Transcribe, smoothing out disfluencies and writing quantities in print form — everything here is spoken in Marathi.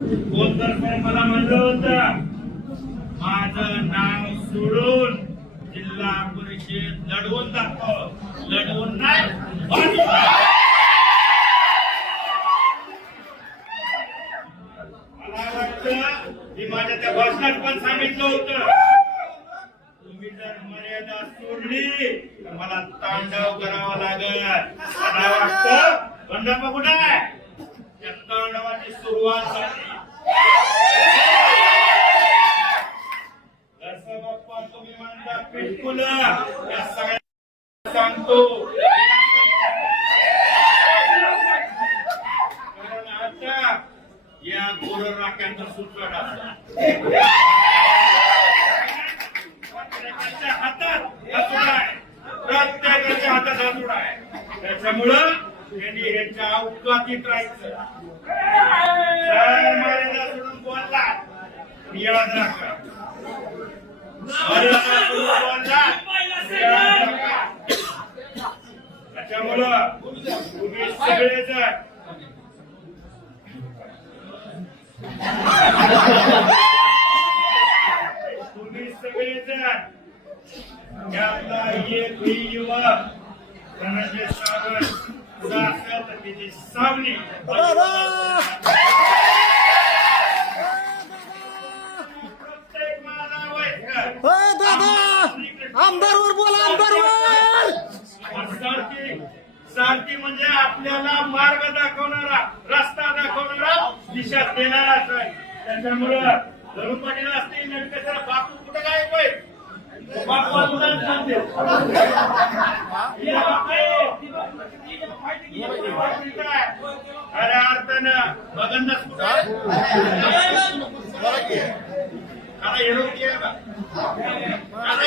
कोण तर मला म्हणलं होतं माझं नाव सोडून जिल्हा परिषद लढवून दाखव. लढवून नाही मला वाटतं मी माझ्या त्या भाषणात पण सांगितलं होतं, तुम्ही जर मर्यादा सोडली तर मला तांडव करावा लागेल. मला वाटतं बंडापा कुठे आहे? त्या तांडवाची सुरुवात झाली. जसं बाप्पा तुम्ही म्हणता पिटकुल या सगळ्या सांगतो, कारण आता या गोर राख्यांचा सुटका प्रत्येकाच्या हातात हातोडा आहे. प्रत्येकाच्या हातात हातोडा आहे. त्याच्यामुळं त्यांनी ह्यांच्या अवकातीत राहायचं. मर्यादा सोडून बोलला याद राखा. मर्यादा सोडून बोलला याद राखा. त्याच्यामुळं तुम्ही सगळेजण यातला एक युवक धनंजय सावंत सुद्धा असेल तर त्याची सावली प्रत्येक माझा आमदारवर बोला, आमदारवर. सारथी म्हणजे आपल्याला मार्ग दाखवणारा, रस्ता दाखवणारा, दिशा देणारा असेल. त्याच्यामुळं धरून पाटील असतील नेमकं बापू कुठे काय पाहिजे खऱ्या अर्थानं बगंदास आता